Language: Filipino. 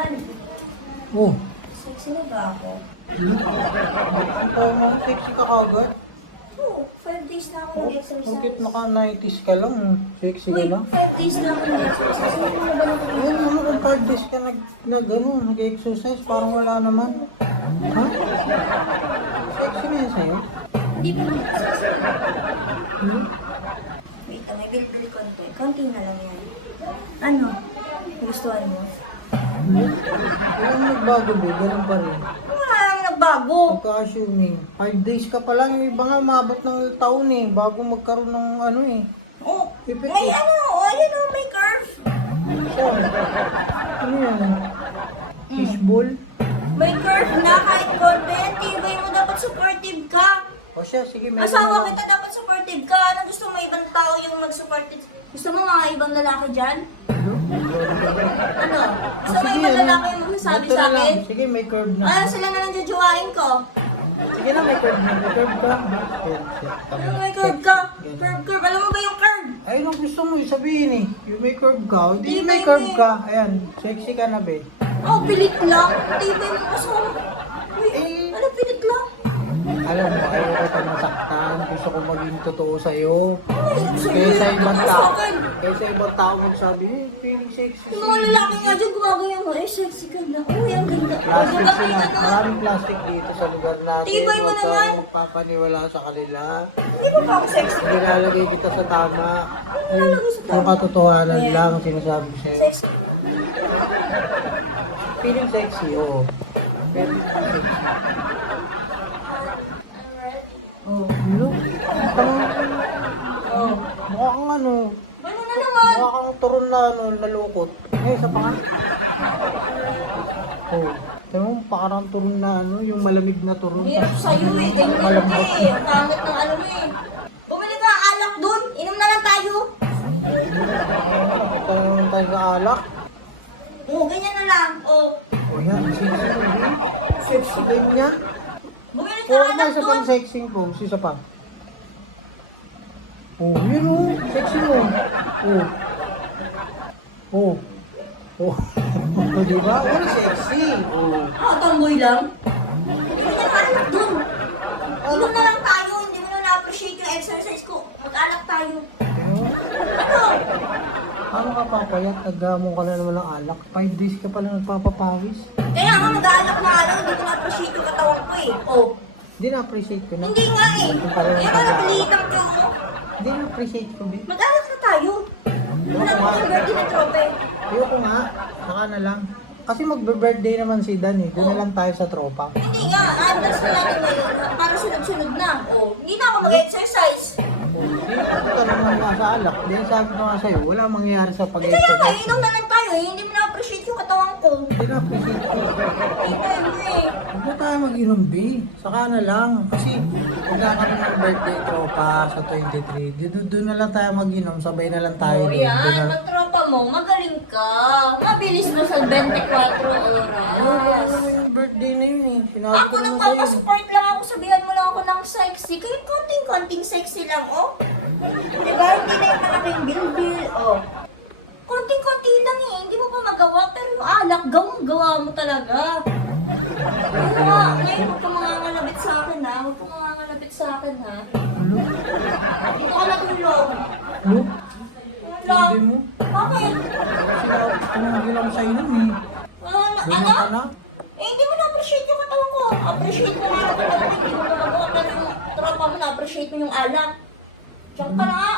Han, Oh. sexy na ba ako? Oo mo, sexy ka kagad. Oo, 5 days na ako nag-exercise. Bakit naka-90s ka lang? Sexy ka Uy, na? 5 days na ako nag-exercise. Ano mo ba naman? Ayun naman kung 5 days ka nag-exercise, parang wala naman. Ha? Sexy na yan sa'yo? Hindi pa naman sexy. Hmm? Wait, may bilbil konti. Konti na lang yan. Ano? Gustuhan mo? Walang nagbago ba? Ganun pa rin. Wala lang nagbago. Pagka-assuming, 5 days ka pa lang, yung iba nga umabot ng taon bago magkaroon ng ano Oh, Ipit may eh. ano, ayun oh, may curve. So, ano yan? Fishball? May curve na kahit konti. Tibay mo, dapat supportive ka. O siya, sige, meron Asawa na kita, dapat supportive ka. Anong gusto mo, ibang tao yung mag-supportive? Gusto mo mga ibang lalaki dyan? Ano? Gusto mo sige, ibang ano? lalaki yung magsasabi Ito sa na lang. akin? Sige, may curve na. Ano sila na lang jujuwain ko? Sige na, may curve na. May curve ka. Ano may curve ka? Curve. Alam mo ba yung curve? Ayun ang gusto mo sabihin Yung may curve ka. Hindi Di may ba curve yun ka. Ayan, sexy ka na, be. Oh, pilit lang. Tibay mo kasama. Uy, Eh. ano pilit lang? Alam mo, ayaw ko ka masaktan. Gusto ko maging totoo sa'yo. Ay, Kaysa ibang sa tao. akin. Kaysa ibang tao magsabi, feeling sexy. Yung mga lalaki nga dyan gumagaya mo, sexy ka na. Uy, ang ganda. Plastic Ganda sila. ka na. Maraming plastic dito sa lugar natin. Tibay mo Huwag ka naman. magpapaniwala sa kanila. Hindi ba pa ako sexy? Nilalagay kita sa tama. Nilalagay sa tama? Yung katotohanan Ayan. lang ang sinasabi sa'yo. Sexy. Feeling sexy, oo. Very sexy. Oh, look. Oh, mukha kang ano. Ano na naman? Mukha kang turon na nalukot. Isa pa nga. Oh, tingnan mo, parang turon na yung malamig na turon. Hirap sa'yo ganyan Malambot. ka Ang pangit ng ano mo Bumili ka ng alak dun, inom na lang tayo. Ito naman tayo sa alak. Oo, ganyan na lang. Oo. O yan, sexy game niya. Bumili ka Puro ng na alak isa dun. pang sexy pose, isa pa. Oh, yun oh, sexy mo. Oh. Oh. Oh. Oh, di ba? Oh, sexy. Oh. Tomboy lang. Bumili ka ng alak dun. Inom na lang tayo, hindi mo na na-appreciate yung exercise ko. Mag-alak tayo. Ano? Ano ka papayat? Naggamong ka na naman ng alak. 5 days ka pala nagpapapawis. Kaya nga mag-alak na alak, hindi ko na-appreciate yung katawan ko Oh. Hindi na-appreciate ko na. Hindi nga Kaya ba napilitan ko yung Hindi na-appreciate ko, babe. Mag-alak na tayo. Wala ko yung birthday na trope. Ayoko nga. Saka na lang. Kasi magbe-birthday naman si Dan Doon na lang tayo sa tropa. Hindi nga, andas na natin ngayon para sunod-sunod na. Hindi na ako mag-exercise. Oh, hindi. Ito ka naman nga sa alak. Then sabi ko nga sa'yo, wala mangyayari sa Kaya pag-exercise. inom na lang tayo. Hindi mo na-appreciate yung katawan ko. Hindi na-appreciate ko. Hindi. Huwag na tayo mag-inom, B. Saka na lang. Kasi magkakaroon ng birthday tropa sa 23. Doon na lang tayo mag-inom. Sabay na lang tayo doon. Yan, Doon na- magtropa mo, magaling ka. Mabilis mo sa 24 oras. Yung birthday na yun Sinabi Ako ko naman sa'yo. nagpapasupport lang ako, sabihan mo lang ako ng sexy. Kahit konting-konting sexy lang, Diba? Hindi na yung malaking bilbil, Konting-konti lang hindi mo pa magawa, pero yung alak, gawa mo talaga. Ano nga, ngayon huwag kang mangangalabit sa akin huwag kang mangangalabit sa akin Dito ka natulog. Ano? Wala. Hindi mo? Bakit? Sinabi ko naman ginawa ko sa'yo nun Wala na, Ganyan ka na? hindi mo na-appreciate yung katawan ko. Appreciate mo nga ako. Hindi mo na magawa, pero yung tropa mo na-appreciate mo yung alak. Diyan ka na nga.